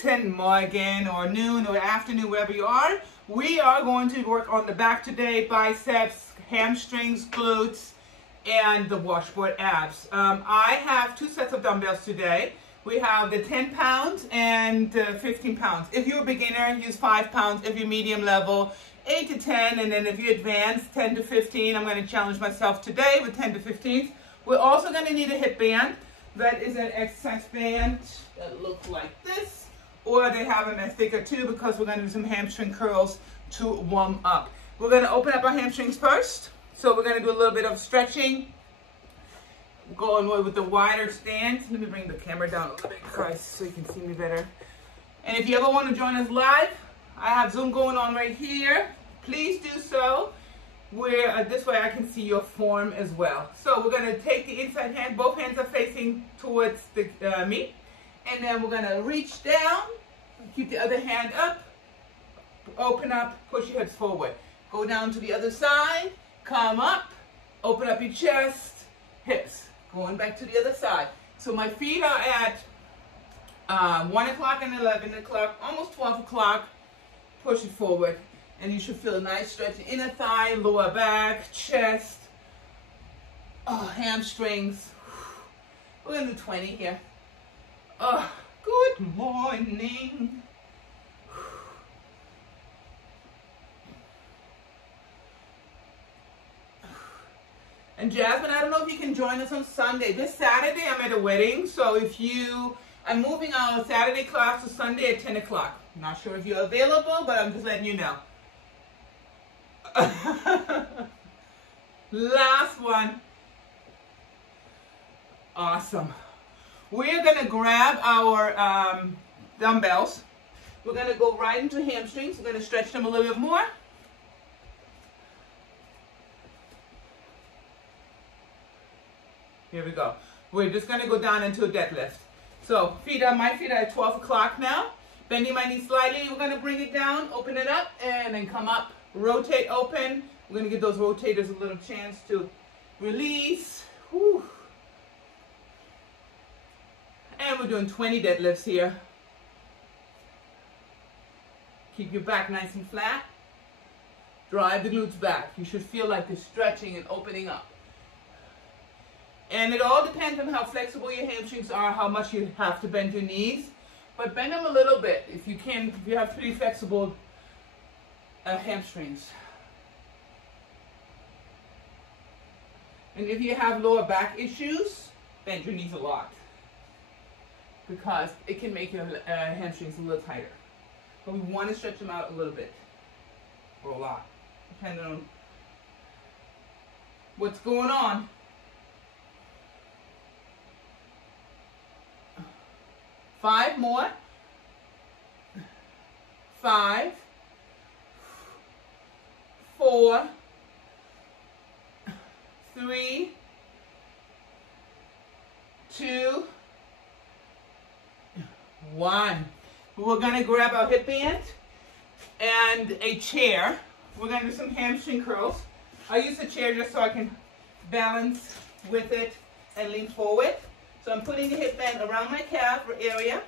Guten Morgen or noon or afternoon, wherever you are. We are going to work on the back today, biceps, hamstrings, glutes, and the washboard abs. I have 2 sets of dumbbells today. We have the 10 pounds and 15 pounds. If you're a beginner, use 5 pounds. If you're medium level, 8 to 10. And then if you're advanced, 10 to 15. I'm going to challenge myself today with 10 to 15. We're also going to need a hip band. That is an exercise band that looks like this. Or they have them as thicker too, because we're going to do some hamstring curls to warm up. We're going to open up our hamstrings first. So we're going to do a little bit of stretching. Going with the wider stance. Let me bring the camera down a little bit, guys, so you can see me better. And if you ever want to join us live, I have Zoom going on right here. Please do so. Where this way I can see your form as well. So we're going to take the inside hand, both hands are facing towards the me, and then we're going to reach down, keep the other hand up, open up, push your hips forward. Go down to the other side, come up, open up your chest, hips, going back to the other side. So my feet are at 1 o'clock and 11 o'clock, almost 12 o'clock, push it forward. And you should feel a nice stretch in inner thigh, lower back, chest, hamstrings. We're going to do 20 here. Good morning. And Jasmine, I don't know if you can join us on Sunday. This Saturday, I'm at a wedding. So I'm moving our Saturday class to Sunday at 10 o'clock. Not sure if you're available, but I'm just letting you know. Last one. Awesome. We're going to grab our dumbbells. We're going to go right into hamstrings. We're going to stretch them a little bit more. Here we go. We're just going to go down into a deadlift. So my feet are at 12 o'clock now. Bending my knees slightly. We're going to bring it down, open it up, and then come up. Rotate open. We're going to give those rotators a little chance to release. Whew. And we're doing 20 deadlifts here. Keep your back nice and flat. Drive the glutes back. You should feel like you're stretching and opening up. And it all depends on how flexible your hamstrings are, how much you have to bend your knees. But bend them a little bit if you can, if you have pretty flexible hamstrings. And if you have lower back issues, bend your knees a lot, because it can make your hamstrings a little tighter. But we want to stretch them out a little bit, or a lot, depending on what's going on. Five more. 5, 4, 3, 2, 1. We're going to grab our hip band and a chair. We're going to do some hamstring curls. I use a chair just so I can balance with it and lean forward. So I'm putting the hip band around my calf area.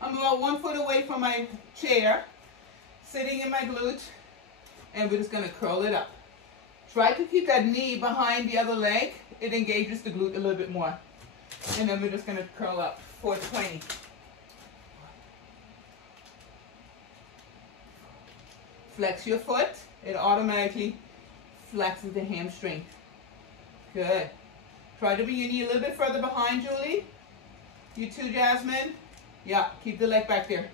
I'm about 1 foot away from my chair, sitting in my glute, and we're just going to curl it up. Try to keep that knee behind the other leg. It engages the glute a little bit more. And then we're just going to curl up for 20. Flex your foot. It automatically flexes the hamstring. Good. Try to bring your knee a little bit further behind, Julie. You too, Jasmine. Yeah, keep the leg back there.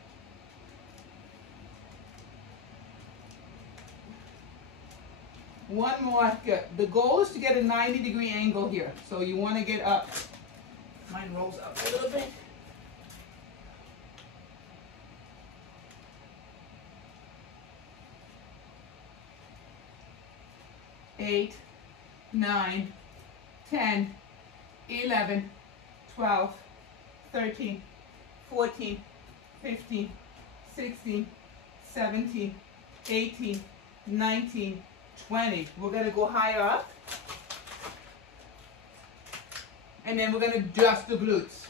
One more. Good. The goal is to get a 90-degree angle here. So you want to get up. Mine rolls up a little bit. Eight, 9, 10, 11, 12, 13, 14, 15, 16, 17, 18, 19, 20. We're going to go higher up. And then we're going to adjust the glutes.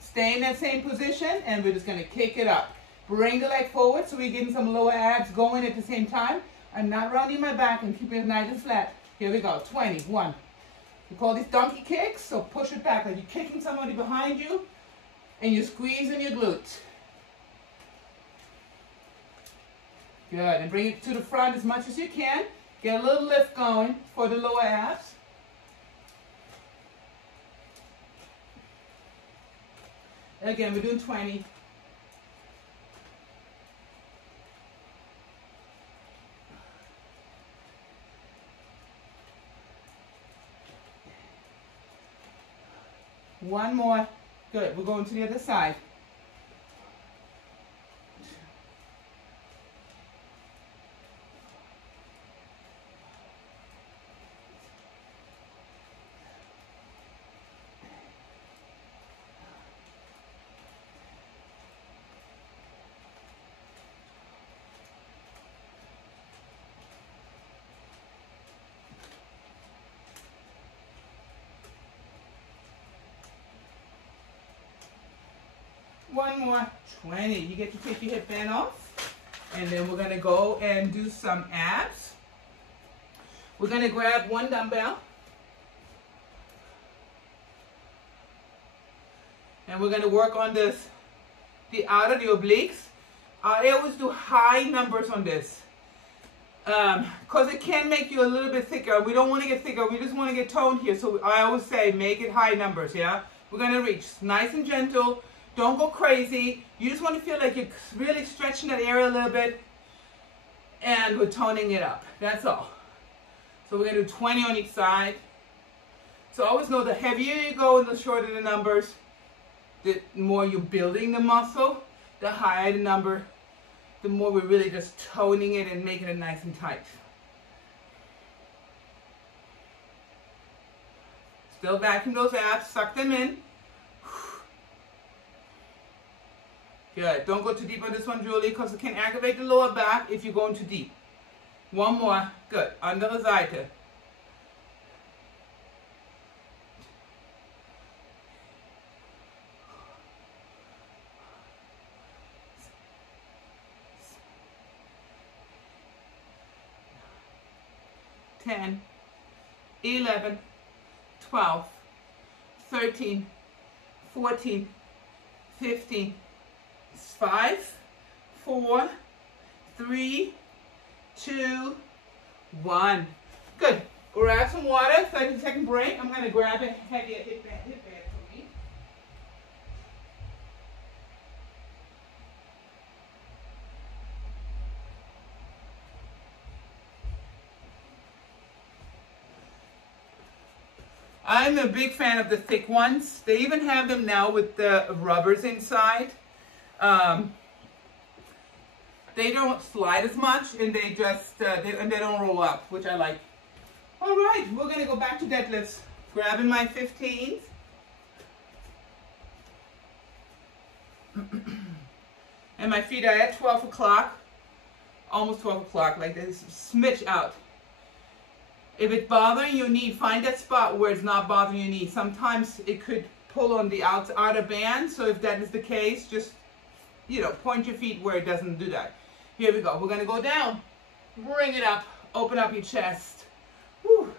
Stay in that same position, and we're just going to kick it up. Bring the leg forward so we're getting some lower abs going at the same time. I'm not rounding my back and keeping it nice and flat. Here we go. 20. 1. We call these donkey kicks, so push it back like you're kicking somebody behind you, and you're squeezing your glutes. Good. And bring it to the front as much as you can. Get a little lift going for the lower abs. Again, we're doing 20. One more. Good. We're going to the other side. One more. 20. You get to take your hip band off. And then we're going to go and do some abs. We're going to grab one dumbbell. And we're going to work on this, the outer, the obliques. I always do high numbers on this. Because it can make you a little bit thicker. We don't want to get thicker. We just want to get toned here. So I always say make it high numbers, yeah? We're going to reach nice and gentle. Don't go crazy. You just want to feel like you're really stretching that area a little bit. And we're toning it up. That's all. So we're going to do 20 on each side. So always know the heavier you go and the shorter the numbers, the more you're building the muscle, the higher the number, the more we're really just toning it and making it nice and tight. Still vacuum those abs, suck them in. Good. Don't go too deep on this one, Julie, because it can aggravate the lower back if you're going too deep. One more. Good. Andere Seite. Ten, 11, 12, 13, 14, 15, 5, 4, 3, 2, 1. Good. Grab some water. 30-second break. I'm going to grab a heavier hip band for me. I'm a big fan of the thick ones. They even have them now with the rubbers inside. They don't slide as much, and they just they don't roll up, which I like. All right, we're gonna go back to deadlifts. Grabbing my 15s. And my feet are at 12 o'clock, almost 12 o'clock, like this, smidge out. If it's bothering your knee, find that spot where it's not bothering your knee. Sometimes it could pull on the outer band, so if that is the case, just, you know, point your feet where it doesn't do that. Here we go. We're going to go down. Bring it up. Open up your chest. Whew.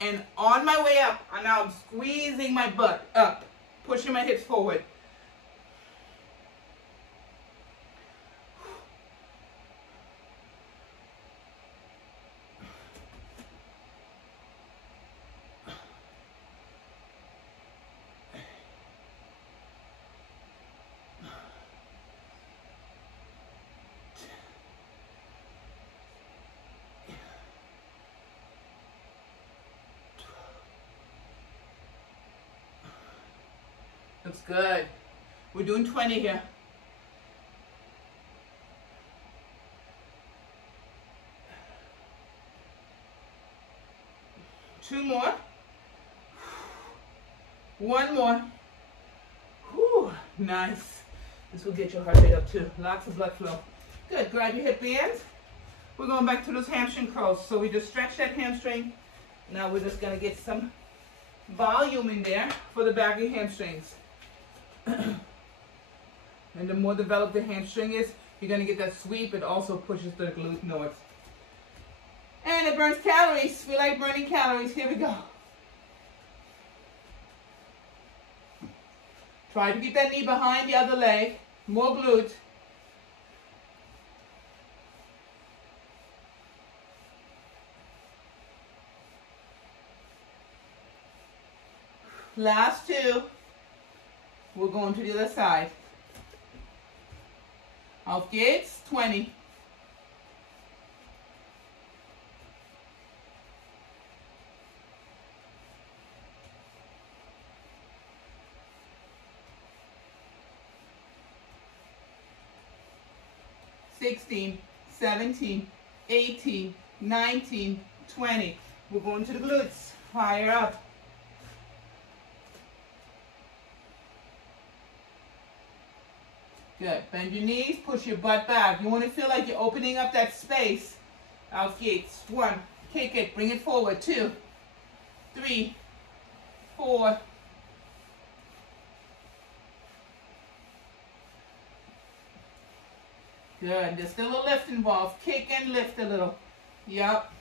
And on my way up, now I'm squeezing my butt up, pushing my hips forward. Looks good. We're doing 20 here. Two more. One more. Whew, nice. This will get your heart rate up too. Lots of blood flow. Good. Grab your hip bands. We're going back to those hamstring curls. So we just stretch that hamstring. Now we're just going to get some volume in there for the back of your hamstrings. And the more developed the hamstring is, you're going to get that sweep. It also pushes the glute north. And it burns calories. We like burning calories. Here we go. Try to keep that knee behind the other leg. More glute. Last two. We're going to the other side. Out gates, 20. $16, $17, $18, $19, $20. We're going to the glutes. Fire up. Good. Bend your knees, push your butt back. You want to feel like you're opening up that space. Out gates. 1. Kick it. Bring it forward. 2, 3, 4. Good. There's still a lift involved. Kick and lift a little. Yep.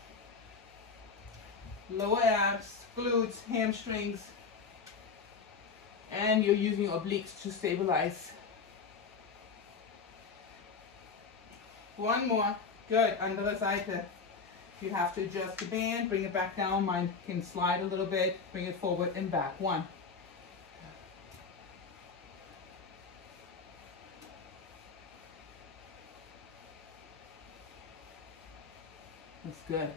Lower abs, glutes, hamstrings. And you're using your obliques to stabilize. 1 more. Good. Under the side there. You have to adjust the band. Bring it back down. Mine can slide a little bit. Bring it forward and back. 1. That's good.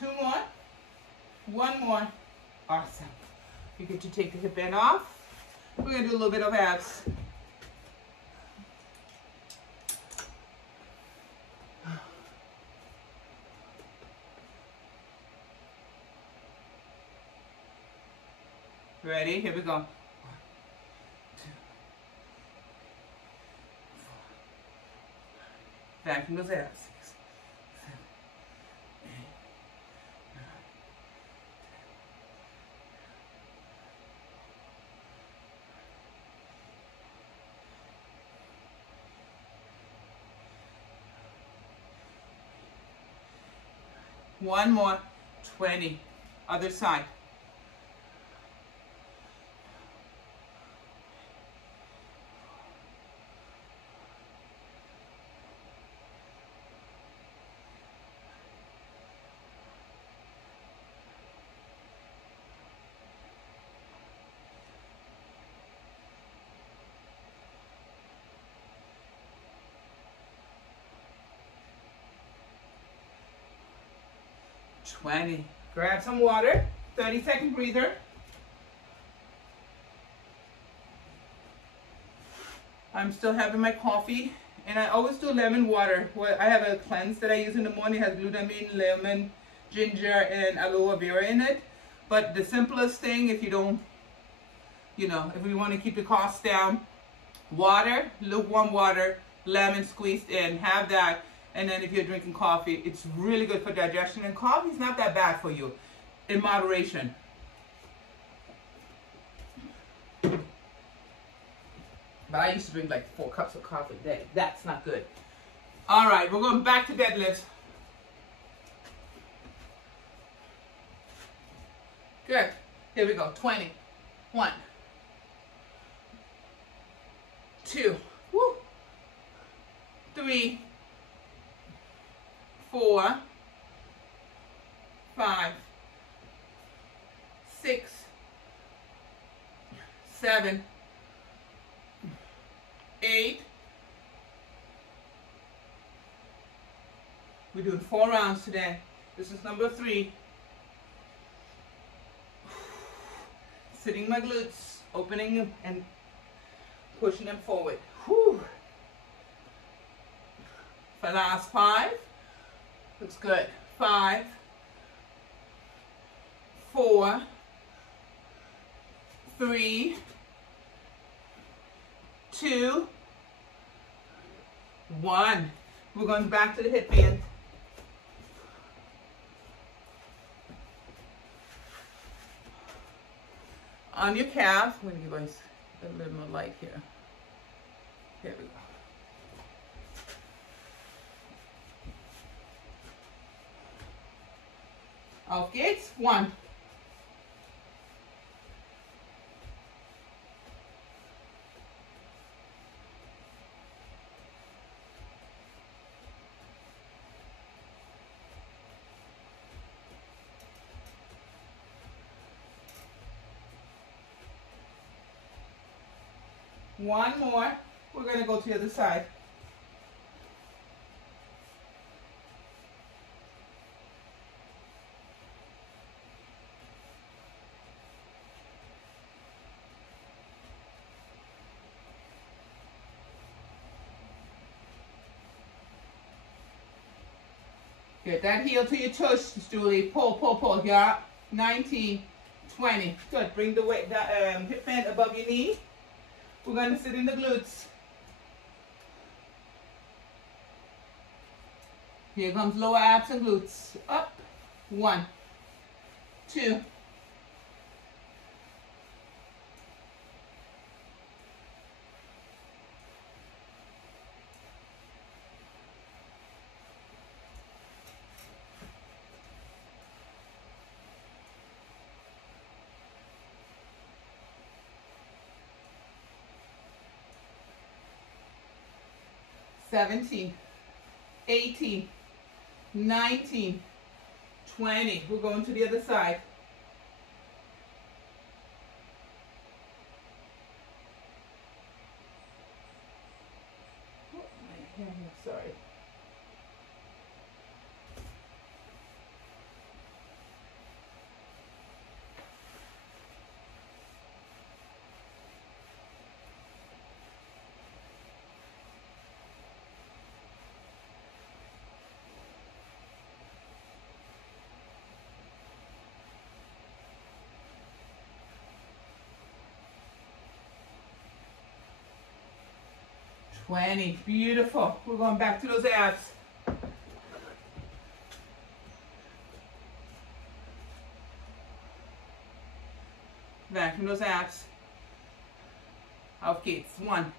Two more. 1 more. Awesome. You get to take the hip band off. We're going to do a little bit of abs. Ready? Here we go. 1, 2, 4. Back in those abs. 6, 7, 8, 9, 10. 1 more. 20. Other side. Grab some water. 30-second breather. I'm still having my coffee, and I always do lemon water. Well, I have a cleanse that I use in the morning. It has glutamine, lemon, ginger, and aloe vera in it. But the simplest thing, if you don't, if we want to keep the costs down, water, lukewarm water, lemon squeezed in. Have that. And then if you're drinking coffee, it's really good for digestion. And coffee is not that bad for you, in moderation. But I used to drink like 4 cups of coffee a day. That's not good. All right, we're going back to deadlifts. Good. Here we go. 20. 1, 2, 3, 4, 5, 6, 7, 8. We're doing 4 rounds today. This is number 3. Sitting my glutes, opening them and pushing them forward. Whew. For the last 5. Looks good. 5, 4, 3, 2, 1. We're going back to the hip bend. On your calf, I'm going to give us a little more light here. Here we go. Off gates, 1. One more. We're going to go to the other side. Get that heel to your tush, Julie. Pull, pull, pull. Yeah. 19, 20. Good. Bring the weight, that hip band above your knee. We're going to sit in the glutes. Here comes lower abs and glutes. Up. 1, 2. 17, 18, 19, 20. We're going to the other side. Oh, my hand, sorry. Beautiful. We're going back to those abs. Back from those abs. Off gates. 1,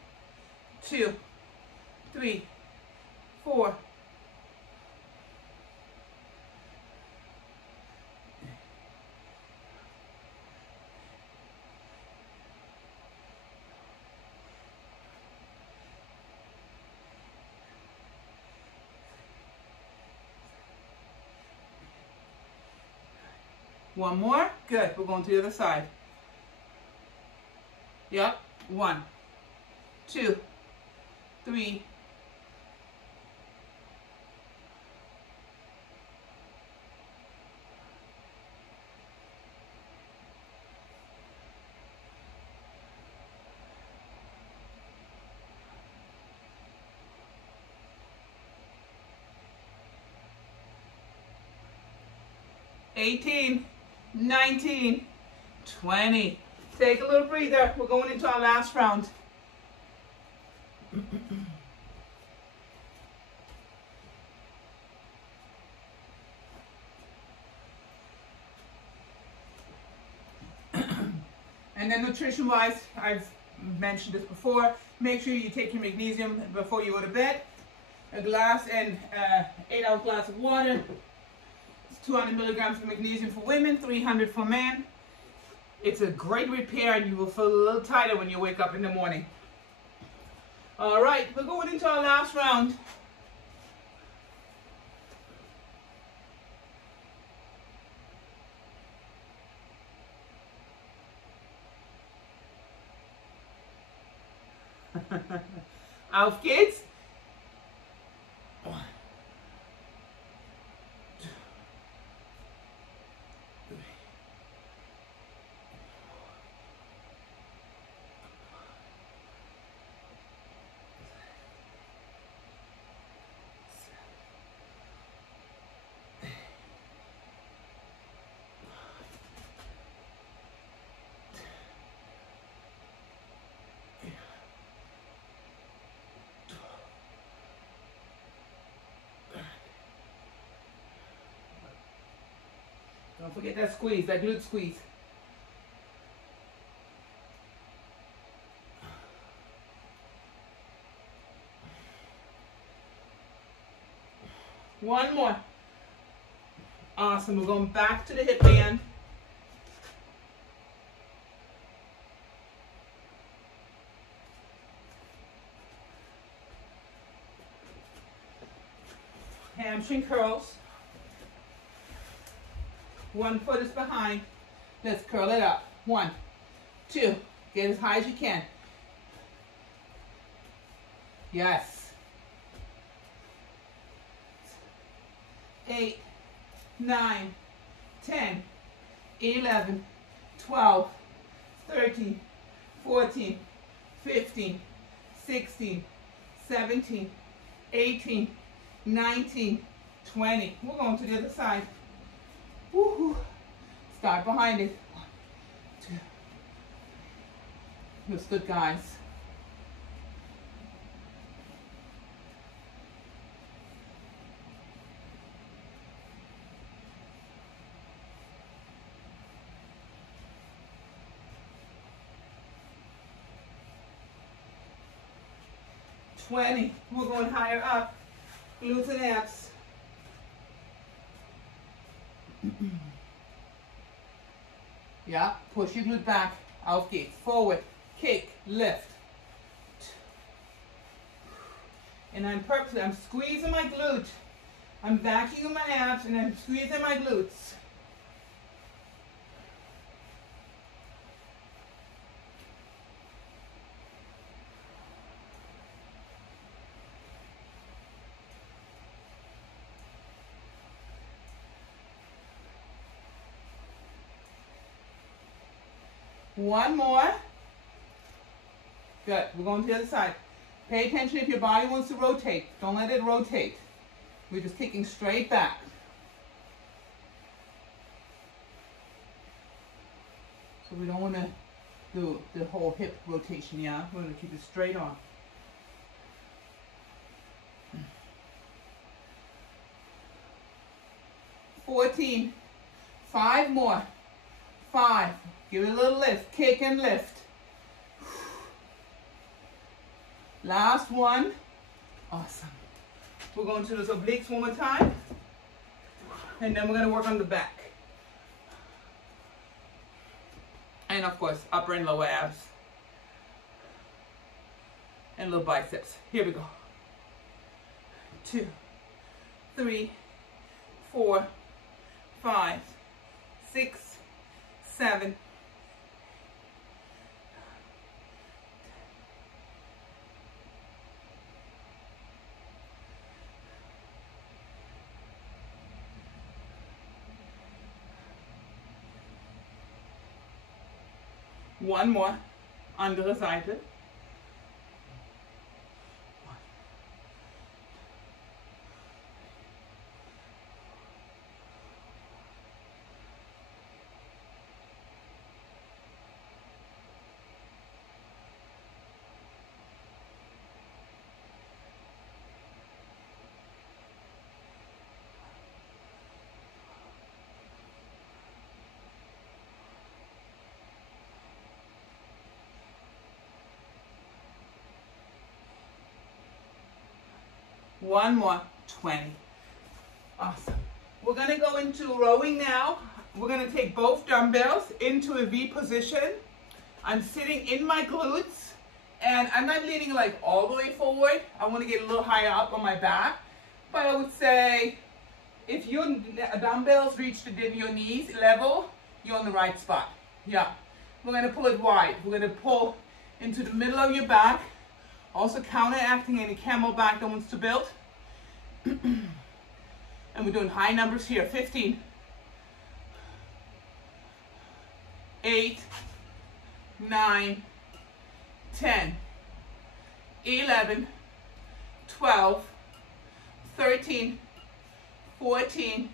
2, 3, 4. One more. Good. We're going to the other side. Yep. 1, 2, 3. Eighteen, 19, 20. Take a little breather. We're going into our last round. And then nutrition-wise, I've mentioned this before. Make sure you take your magnesium before you go to bed. A glass and 8-ounce glass of water. 200 milligrams of magnesium for women, 300 for men. It's a great repair and you will feel a little tighter when you wake up in the morning. All right, we're going into our last round. Auf geht's. 1, 2, 3, 4, 5, 6, 7, 8, forget that squeeze, that glute squeeze. One more. Awesome. We're going back to the hip band. Hamstring curls. One foot is behind. Let's curl it up. 1, 2. Get as high as you can. Yes. 8, 9, 10, 11, 12, 13, 14, 15, 16, 17, 18, 19, 20. We're going to the other side. Woo-hoo. Start behind it. 1, 2. Looks good, guys. We're going higher up. Glutes and abs. Yeah, push your glute back. Out gate. Forward. Kick. Lift. And I'm purposely, I'm squeezing my glute. I'm vacuuming my abs and I'm squeezing my glutes. One more. Good. We're going to the other side. Pay attention if your body wants to rotate. Don't let it rotate. We're just kicking straight back. So we don't want to do the whole hip rotation, yeah? We're going to keep it straight on. $14. 5 more. 5. Give it a little lift. Kick and lift. Last one. Awesome. We're going to those obliques one more time. And then we're going to work on the back. And of course, upper and lower abs. And little biceps. Here we go. 2, 3, 4, 5, 6, 7. One more, andere Seite. One more, 20. Awesome. We're going to go into rowing now. We're going to take both dumbbells into a V position. I'm sitting in my glutes and I'm not leaning like all the way forward. I want to get a little higher up on my back. But I would say if your dumbbells reach your knees level, you're on the right spot. Yeah. We're going to pull it wide. We're going to pull into the middle of your back. Also counteracting any camel back that wants to build. And we're doing high numbers here. 15, 8, 9, 10, 11, 12, 13, 14,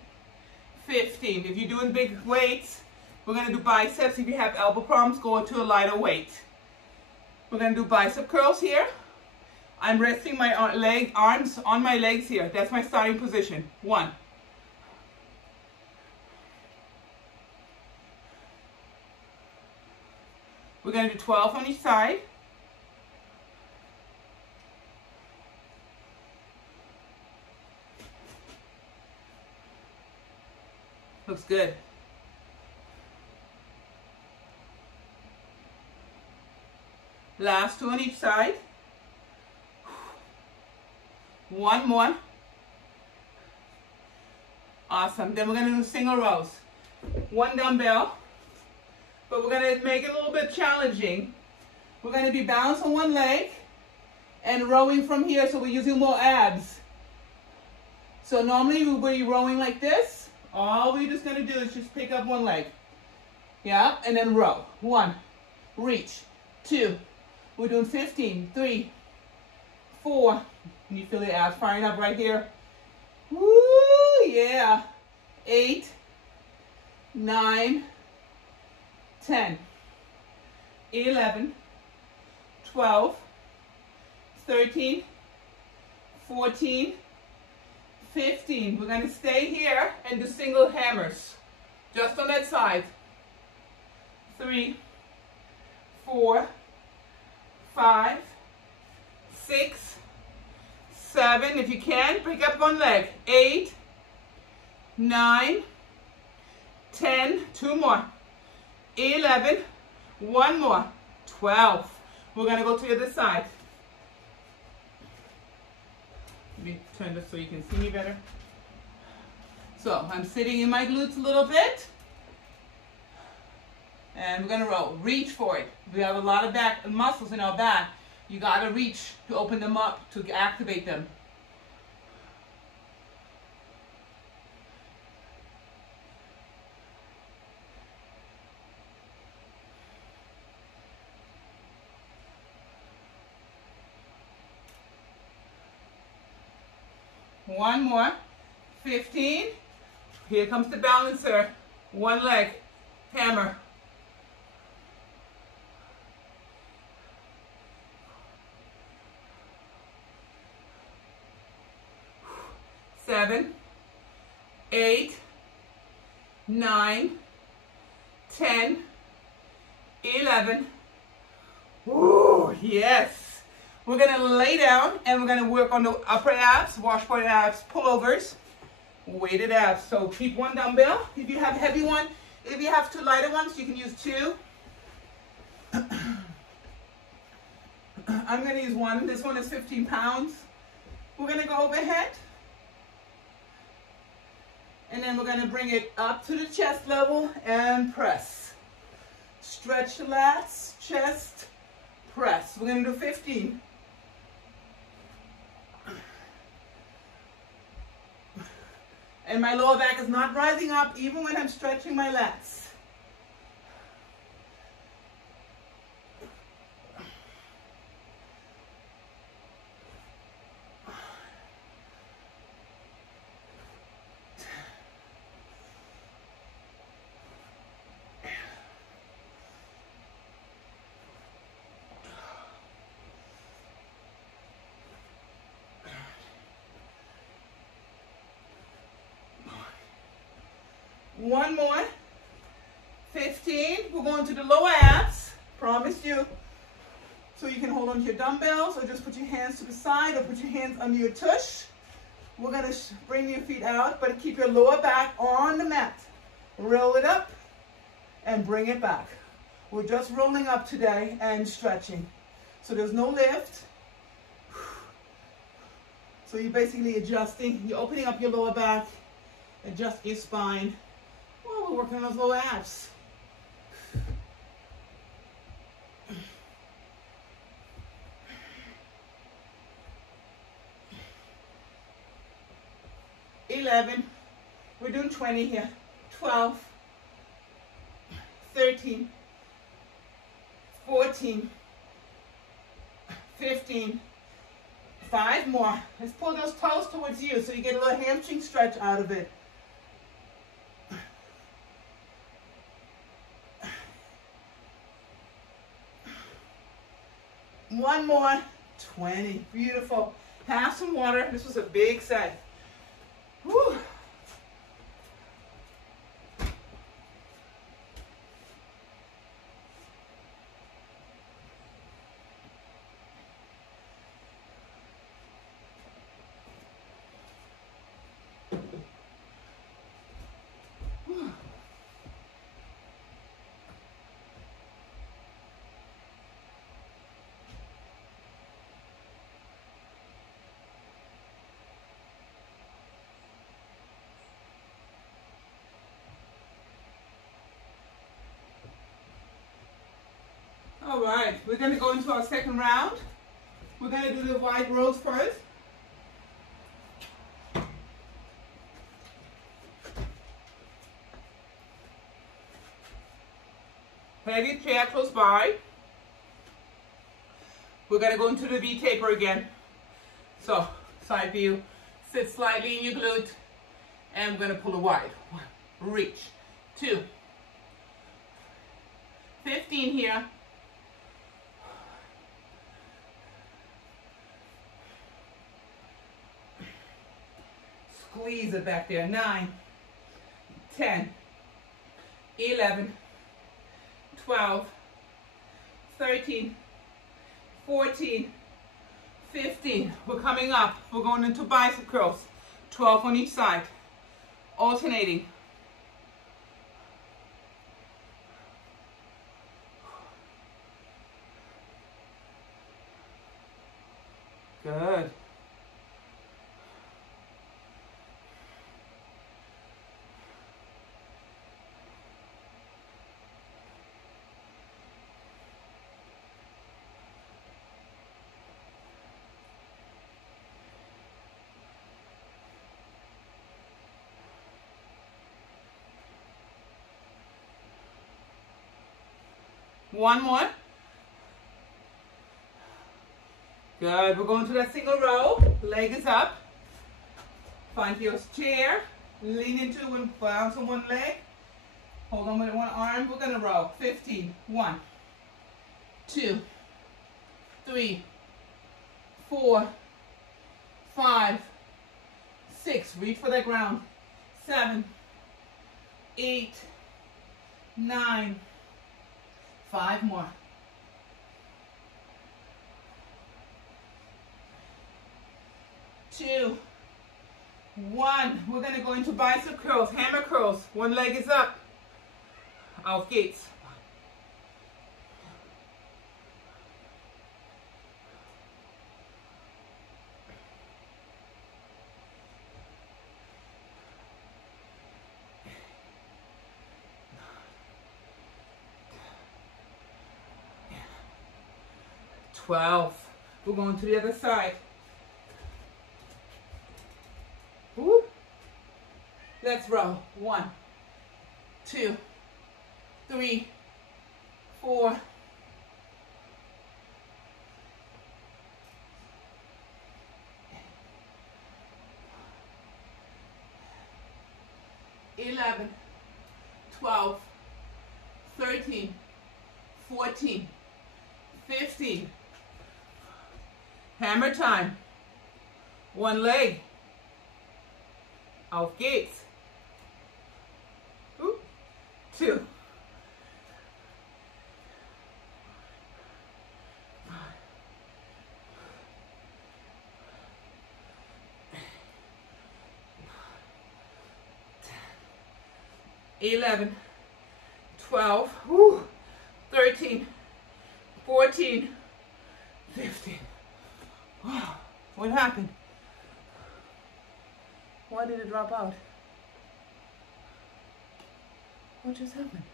15. If you're doing big weights, we're going to do biceps. If you have elbow problems, go into a lighter weight. We're going to do bicep curls here. I'm resting my arms on my legs here. That's my starting position. 1, We're going to do 12 on each side. Looks good. Last 2 on each side. One more. Awesome. Then we're going to do single rows. 1 dumbbell. But we're going to make it a little bit challenging. We're going to be balanced on one leg and rowing from here, so we're using more abs. So normally we'll be rowing like this. All we're just going to do is just pick up one leg. Yeah, and then row. 1, reach, 2. We're doing 15, 3, 4. You feel the abs firing up right here? Woo, yeah. 8, 9, 10, 11, 12, 13, 14, 15. We're going to stay here and do single hammers. Just on that side. 3, 4, 5, 6, 7. If you can, pick up one leg. 8, 9, 10. 2 more. 11. 1 more. 12. We're going to go to the other side. Let me turn this so you can see me better. So I'm sitting in my glutes a little bit. And we're going to roll. Reach for it. We have a lot of back muscles in our back. You got to reach to open them up, to activate them. One more. 15. Here comes the balancer. One leg. Hammer. 7, 8, 9, 10, 11. Ooh, yes. We're going to lay down and we're going to work on the upper abs, washboard abs, pullovers, weighted abs. So keep 1 dumbbell. If you have a heavy one, if you have 2 lighter ones, you can use 2. I'm going to use 1. This one is 15 pounds. We're going to go overhead. And then we're going to bring it up to the chest level and press. Stretch the lats, chest, press. We're going to do 15. And my lower back is not rising up even when I'm stretching my lats. One more. 15. We're going to the lower abs. Promise you. So you can hold on to your dumbbells or just put your hands to the side or put your hands under your tush. We're going to bring your feet out, but keep your lower back on the mat. Roll it up and bring it back. We're just rolling up today and stretching. So there's no lift. So you're basically adjusting. You're opening up your lower back. Adjust your spine. Oh, we're working on those lower abs. We're doing 20 here. 12, 13, 14, 15, 5 more. Let's pull those toes towards you so you get a little hamstring stretch out of it. One more. 20. Beautiful. Have some water. This was a big set. Whew. we're gonna go into our second round. We're gonna do the wide rows first. Have your chair close by. We're gonna go into the V taper again. So, side view, sit slightly in your glute, and we're gonna pull it wide. 1, reach, 2, 15 here. Squeeze it back there. 9, 10, 11, 12, 13, 14, 15. We're coming up. We're going into bicep curls. 12 on each side. Alternating. Good. One more. Good. We're going to that single row. Leg is up. Find your chair. Lean into and bounce on one leg. Hold on with one arm. We're going to row. 15. 1, 2, 3, 4, 5, 6. Reach for that ground. 7, 8, 9. 5 more. 2, 1. We're going to go into bicep curls, hammer curls. One leg is up. Out gates. 12. We're going to the other side. Woo. Let's row. 1, 2, 3, 4, 11, 12, 13, 14, 15. Hammer time. One leg. Out gates. 2. 11, 12, 13, 14, 15. Wow, what happened? Why did it drop out? What just happened?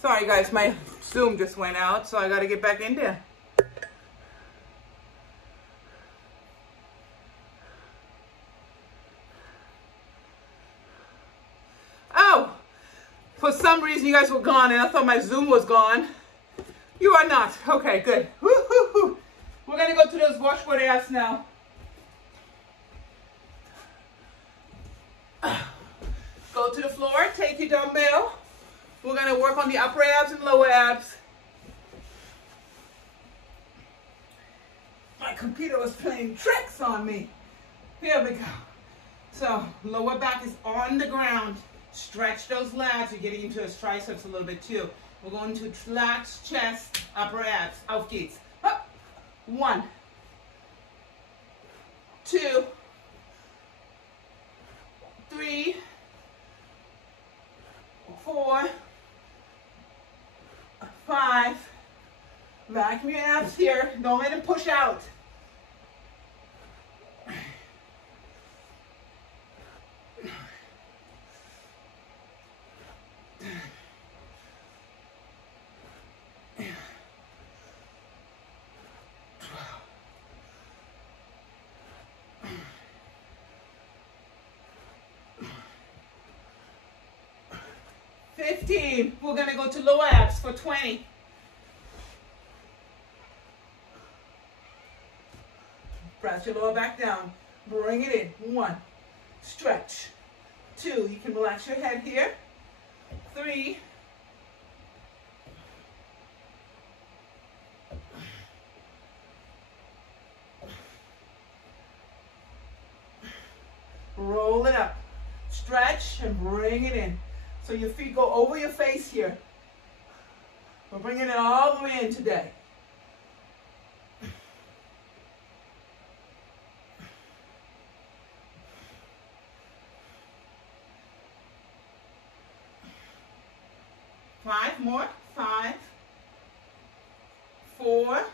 Sorry guys, my Zoom just went out, so I gotta get back in there. Oh! For some reason you guys were gone and I thought my Zoom was gone. You are not. Okay, good. Woo-hoo-hoo. We're gonna go to those washboard abs now. Go to the floor, take your dumbbell. We're gonna work on the upper abs and lower abs. My computer was playing tricks on me. Here we go. So, lower back is on the ground. Stretch those lats. You're getting into those triceps a little bit too. We're going to relax chest, upper abs. Auf geht's. Up. 1, 2, 3, 4, 5. Vacuum your abs here. Don't let them push out. 6, 15. We're gonna go to lower abs for 20. Press your lower back down. Bring it in. 1. Stretch. 2. You can relax your head here. 3. 4. Roll it up. Stretch and bring it in. So your feet go over your face here. We're bringing it all the way in today. Five more. 5, 4,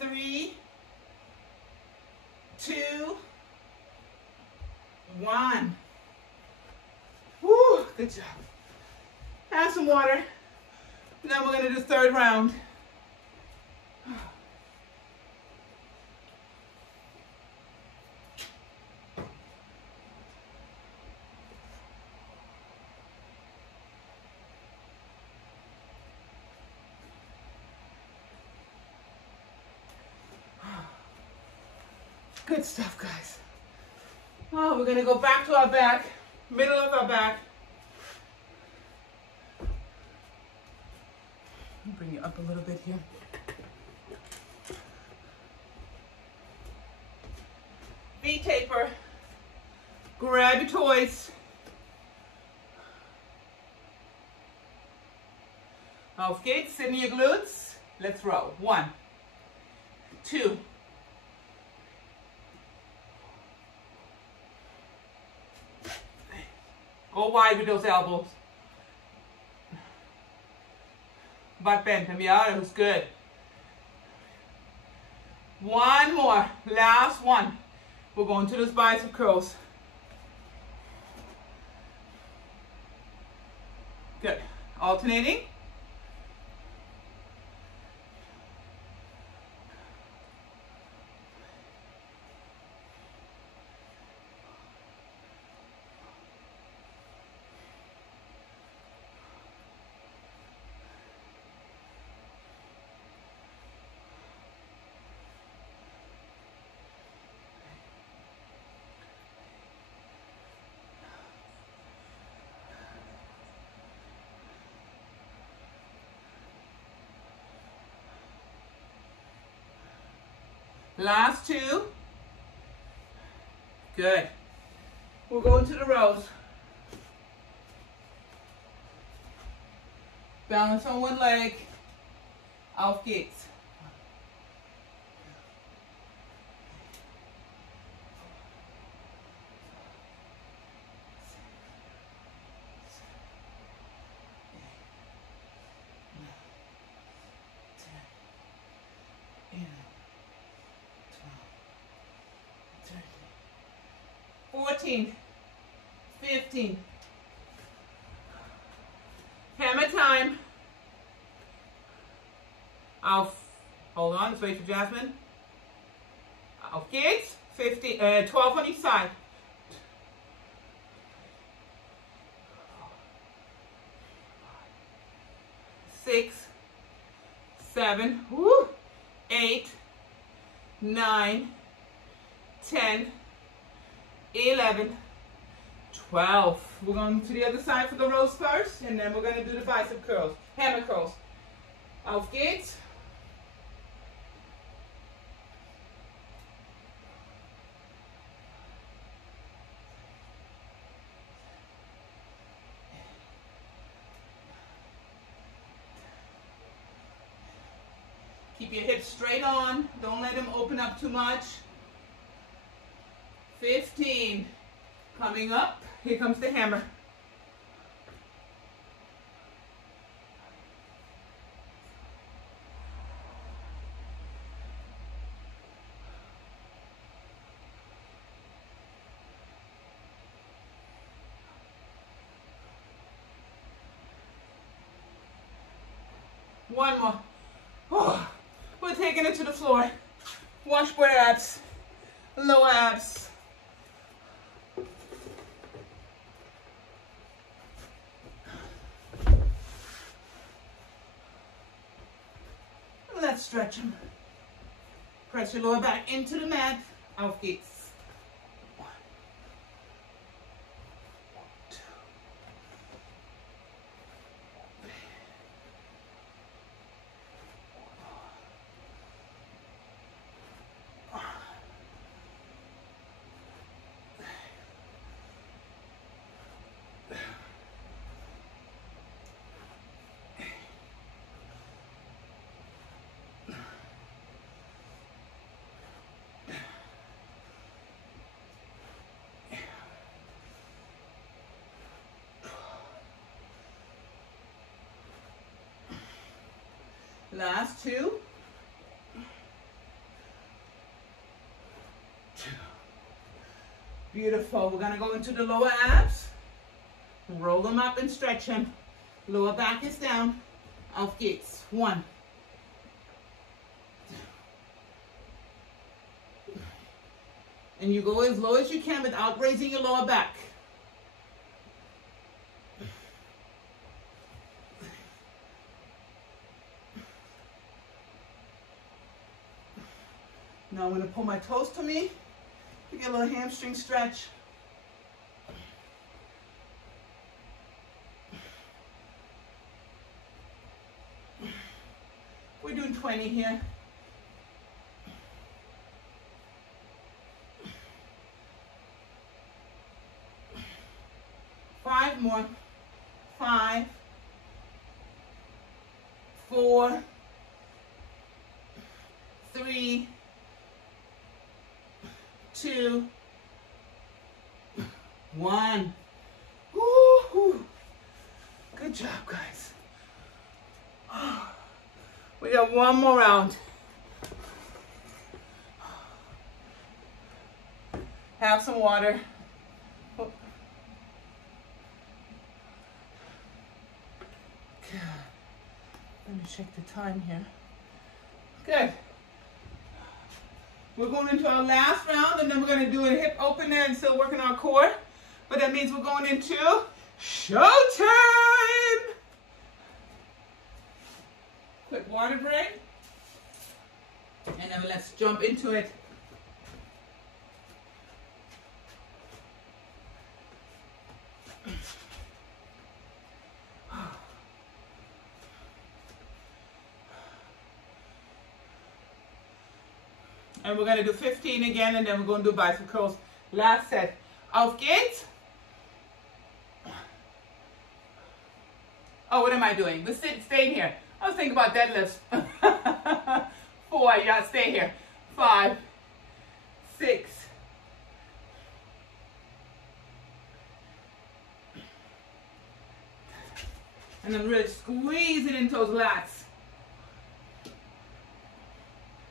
3, 2, 1. Woo, good job. Have some water. Then we're going to do third round. Good stuff, guys. Oh, we're going to go back to our back, middle of our back. Bring it up a little bit here. V-taper. Grab your toys. Okay, sit in your glutes. Let's roll. 1, 2. Go wide with those elbows. Butt bend, cambiar, it was good. 1 more, last one. We're going to those bicep curls. Good, alternating. Last 2. Good. We're going to the rows. Balance on one leg. Auf geht's. $14, $15. Hammer time. Auf. Hold on, let's wait for Jasmine. Auf geht's. 12 on each side. 6, 7, 8, 9, 10, 11, 12. We're going to the other side for the rows first, and then we're going to do the bicep curls, hammer curls. Auf geht's. Keep your hips straight on. Don't let them open up too much. 15. Coming up. Here comes the hammer. One more. Oh, we're taking it to the floor. Washboard abs, lower abs. Let's stretch them. Press your lower back into the mat. Auf geht's. 1, 2, 3, 4. Last 2. 2. Beautiful. We're going to go into the lower abs. Roll them up and stretch them. Lower back is down. Auf geht's. 1. And you go as low as you can without raising your lower back. Now I'm going to pull my toes to me to get a little hamstring stretch. We're doing 20 here. Five more. 5, 4, 3, 2, 1. Woo-hoo. Good job, guys. We got one more round. Have some water. Oh. Let me check the time here. Good. We're going into our last round, and then we're going to do a hip opener and still working our core. But that means we're going into showtime. Quick water break. And then let's jump into it. And we're going to do 15 again, and then we're going to do bicep curls. Last set. Auf geht's. Oh, what am I doing? We're staying here. I was thinking about deadlifts. 4, yeah, stay here. 5, 6. And then really squeeze it into those lats.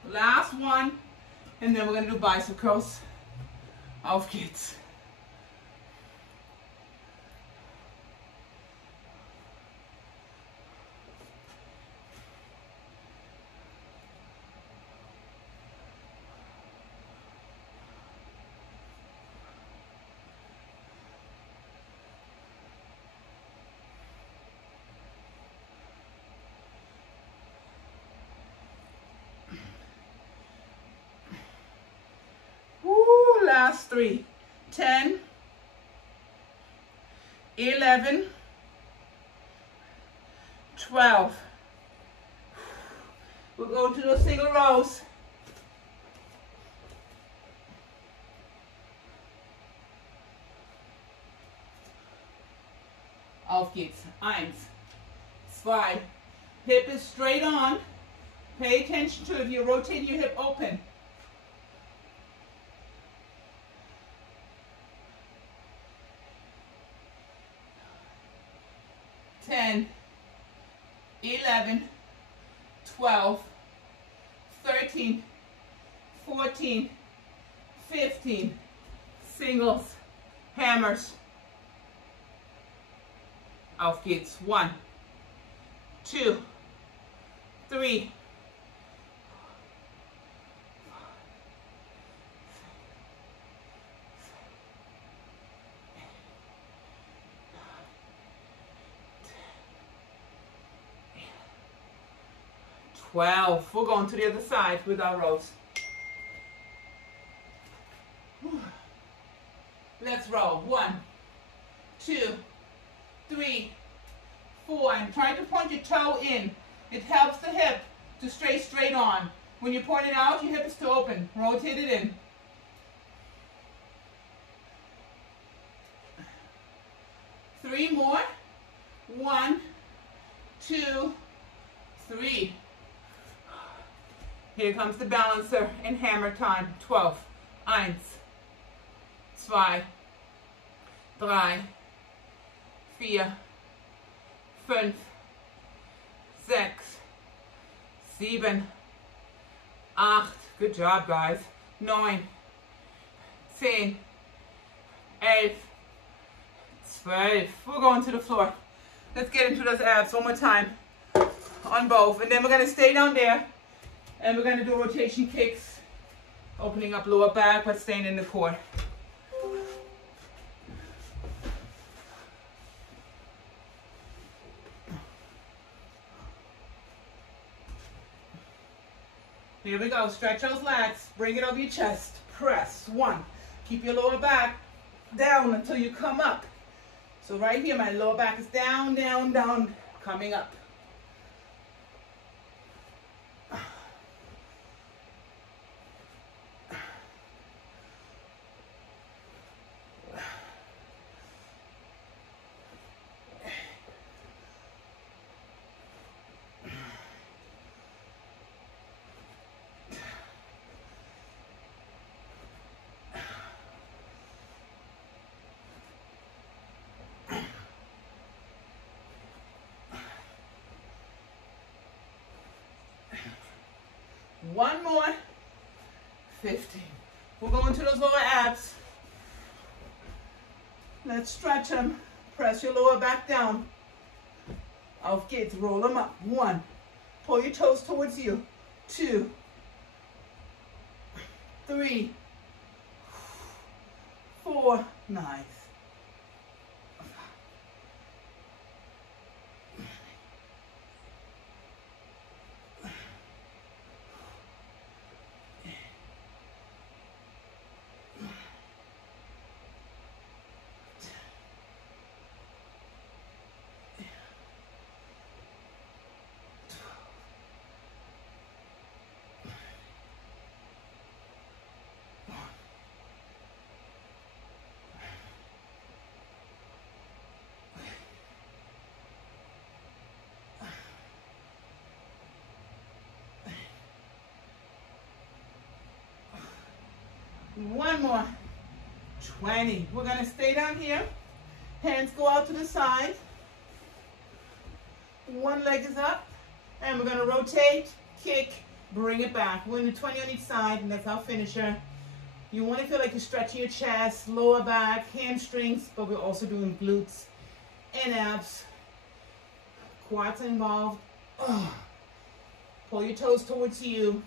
Last one. And then we're going to do bicep curls. Auf geht's. Last 3. 10, 11, 12. We'll go to those single rows. Auf geht's. 1, 2. Hip is straight on. Pay attention to if you're rotating your hip open. 10, 11, 12, 13, 14, 15. Singles, hammers. Auf geht's. 1, 2, 3, 12, 12. We're going to the other side with our rows. Let's roll. 1, 2, 3, 4. And try to point your toe in. It helps the hip to stay straight on. When you point it out, your hip is still open. Rotate it in. 3 more. 1, 2, 3. Here comes the balancer and hammer time. 12. 1, 2, 3, 4, 5, 6, 7, 8. Good job, guys. 9, 10, 11, 12. We're going to the floor. Let's get into those abs one more time on both. And then we're going to stay down there. And we're going to do rotation kicks. Opening up lower back, but staying in the core. Here we go. Stretch those lats. Bring it over your chest. Press. 1. Keep your lower back down until you come up. So right here, my lower back is down, down, down, coming up. One more. 15. We're going to those lower abs. Let's stretch them. Press your lower back down. Auf geht's. Roll them up. 1. Pull your toes towards you. 2. 3. 4. Nice. 1 more. 20. We're going to stay down here. Hands go out to the side. One leg is up. And we're going to rotate, kick, bring it back. We're going to do 20 on each side, and that's our finisher. You want to feel like you're stretching your chest, lower back, hamstrings, but we're also doing glutes and abs. Quads involved. Oh. Pull your toes towards you.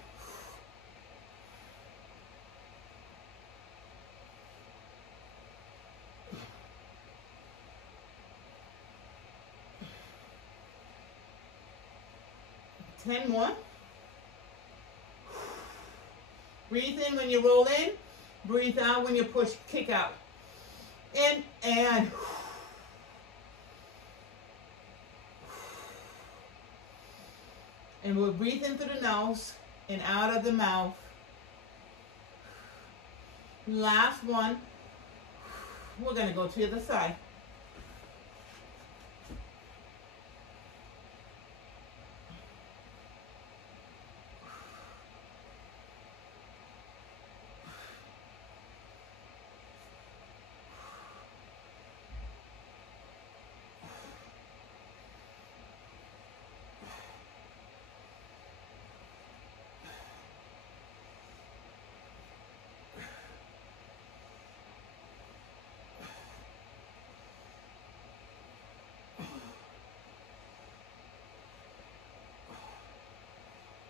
Ten more. Breathe in when you roll in. Breathe out when you push, kick out. In and. And we'll breathe in through the nose and out of the mouth. Last one. We're going to go to the other side.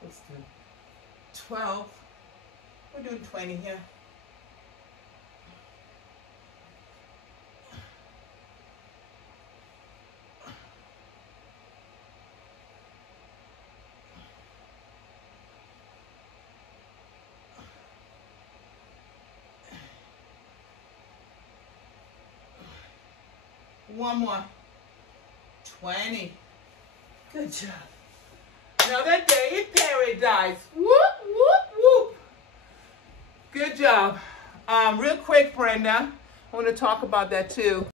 Let's do 12. We're doing 20 here. One more. 20. Good job. Another day in paradise. Whoop, whoop, whoop. Good job. Real quick, Brenda, I want to talk about that too.